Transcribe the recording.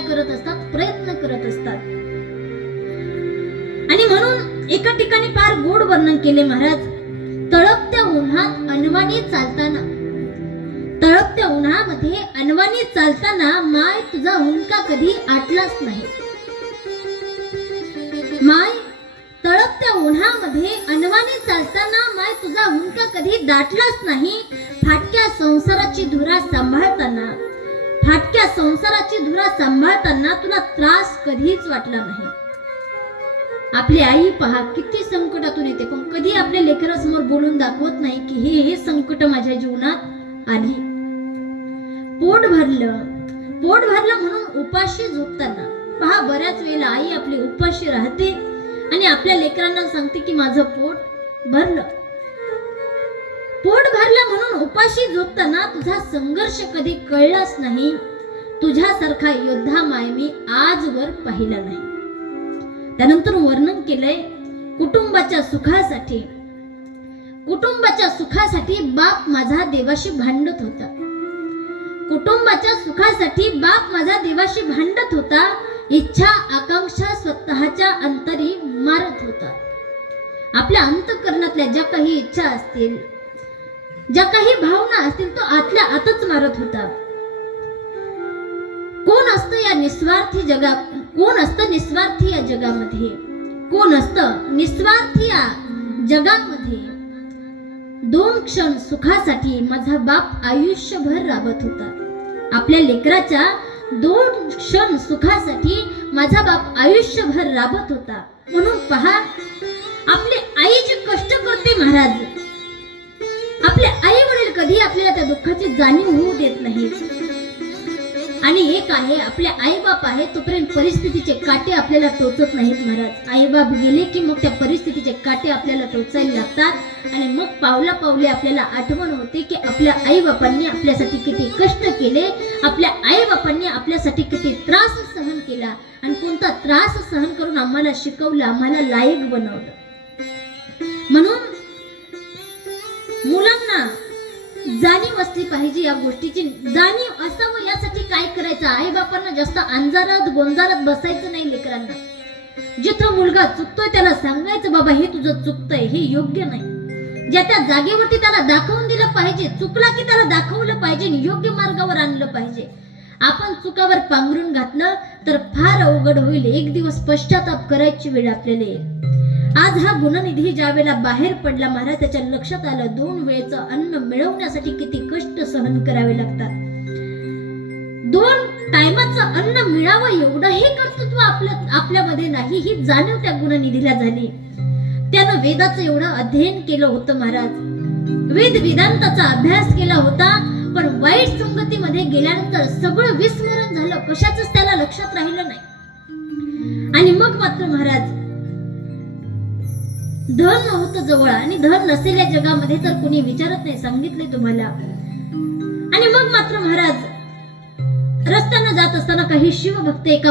काय करत असतात, प्रयत्न करत असतात. आणि म्हणून एका ठिकाणी फार गोड वर्णन केले महाराज. तळपत्या उन्हात अनवाणी चालताना, तळपत्या उन्हामध्ये अनवाणी चालताना माय तुझा हुंदका कधी आटलाच नाही. माय तळपत्या उन्हामध्ये अनवाणी चालताना माय तुझा हुंदका कधी दाटलाच नाही. फाटक्या संसाराची धुरा सांभाळताना, फाटक्या संसाराची धुरा सांभाळताना तुला त्रास कधीच वाटला नाही. आपली आई पहा किती संकटातून येते, पण कधी आपल्या लेकरासमोर बोलून दाखवत नाही की हे संकट माझ्या जीवनात आली. पोट भरलं म्हणून उपाशी झोपताना पहा, बऱ्याच वेळेला आई आपली उपाशी राहते आणि आपल्या लेकरांना सांगते की माझं पोट भरलं. पोट भरलं म्हणून उपाशी झोपताना तुझा संघर्ष कधी कळलाच नाही. तुझ्यासारखा योद्धा माय मी आजवर पाहिला नाही. त्यानंतर वर्णन केलंय कुटुंबाच्या सुखासाठी. कुटुंबाच्या सुखासाठी बाप माझा देवाशी भांडत होता. कुटुंबाच्या सुखासाठी बाप माझा देवाशी भांडत होता. इच्छा आकांक्षा स्वतःच्या अंतरी मारत होता. आपल्या अंतःकरणातल्या ज्या काही इच्छा असतील, ज्या काही भावना असतील, तो आतल्या आतच मारत होता. कोण असतं या निस्वार्थी जगात, कोण असतं निस्वार्थी या जगामध्ये, कोण असतं निस्वार्थी या जगामध्ये. 2 क्षण सुखासाठी माझा बाप आयुष्यभर राबत होता. आपल्या लेकराच्या 2 क्षण सुखासाठी माझा बाप आयुष्यभर राबत होता. म्हणून पहा, आपली आई जे कष्ट करते महाराज, आपले आई वडील कधी आपल्याला त्या दुःखाची जाणीव होऊ देत नाही. आणि एक आहे, आपले आई बाप आहे तोपर्यंत परिस्थितीचे काटे आपल्याला टोचत नाहीत महाराज. आई बाप गेले की मग त्या परिस्थितीचे काटे आपल्याला टोचायला लागतात आणि मग पावला पावले आपल्याला आठवण होते की आपल्या आई बापांनी आपल्यासाठी किती कष्ट केले, आपल्या आई बापांनी आपल्यासाठी किती त्रास सहन केला आणि कोणता त्रास सहन करून आम्हाला शिकवलं, आम्हाला लायक बनवलं. म्हणून मुलांना जाणीव असली पाहिजे, या गोष्टीची जाणीव असावं. यासाठी काय करायचं, आई बापांना जास्त अंजारात गोंजारात बसायचं नाही. लेकरांना जिथं मुलगा चुकतोय त्याला सांगायचं, बाबा हे तुझं चुकतंय, हे योग्य नाही. ज्या त्या जागेवरती त्याला दाखवून दिलं पाहिजे. चुकला की त्याला दाखवलं पाहिजे, योग्य मार्गावर आणलं पाहिजे. आपण चुकावर पांघरून घातलं तर फार अवघड होईल. एक दिवस पश्चाताप करायची वेळ आपल्याला येईल. आज हा गुणनिधी ज्या वेळेला बाहेर पडला महाराज, त्याच्या लक्षात आलं 2 वेळेचं अन्न मिळवण्यासाठी किती कष्ट सहन करावे लागतात. 2 टायमाचं अन्न मिळावं एवढंही कर्तृत्व आपल्यामध्ये नाही, ही जाणीव त्या गुणनिधीला झाली. त्यानं वेदाचं एवढं अध्ययन केलं होतं महाराज, वेद वेदांताचा अभ्यास केला होता, पण वाईट संगतीमध्ये गेल्यानंतर सगळं विस्मरण झालं, कशाचंच त्याला लक्षात राहिलं नाही. आणि मग मात्र महाराज धन नव्हतं जवळ, आणि धन नसेल्या जगामध्ये तर कुणी विचारत नाही, सांगितले तुम्हाला. आणि मग मात्र महाराज रस्त्यानं जात असताना काही शिवभक्त एका